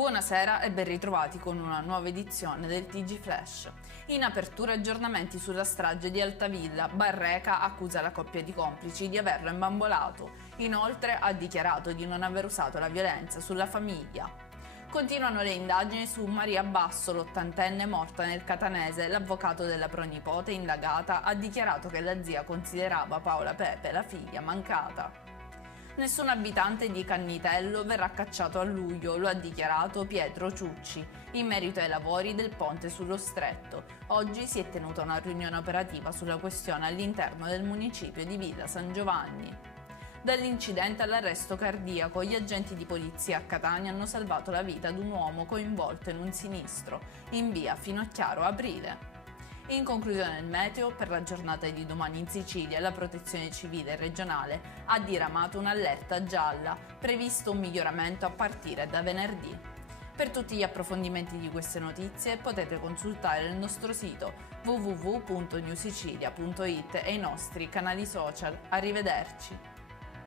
Buonasera e ben ritrovati con una nuova edizione del TG Flash. In apertura aggiornamenti sulla strage di Altavilla, Barreca accusa la coppia di complici di averlo imbambolato. Inoltre ha dichiarato di non aver usato la violenza sulla famiglia. Continuano le indagini su Maria Basso, l'80enne morta nel Catanese. L'avvocato della pronipote indagata ha dichiarato che la zia considerava Paola Pepe la figlia mancata. Nessun abitante di Cannitello verrà cacciato a luglio, lo ha dichiarato Pietro Ciucci, in merito ai lavori del ponte sullo Stretto. Oggi si è tenuta una riunione operativa sulla questione all'interno del municipio di Villa San Giovanni. Dall'incidente all'arresto cardiaco, gli agenti di polizia a Catania hanno salvato la vita ad un uomo coinvolto in un sinistro in via Finocchiaro Aprile. In conclusione il meteo, per la giornata di domani in Sicilia la Protezione Civile regionale ha diramato un'allerta gialla, previsto un miglioramento a partire da venerdì. Per tutti gli approfondimenti di queste notizie potete consultare il nostro sito www.newsicilia.it e i nostri canali social. Arrivederci!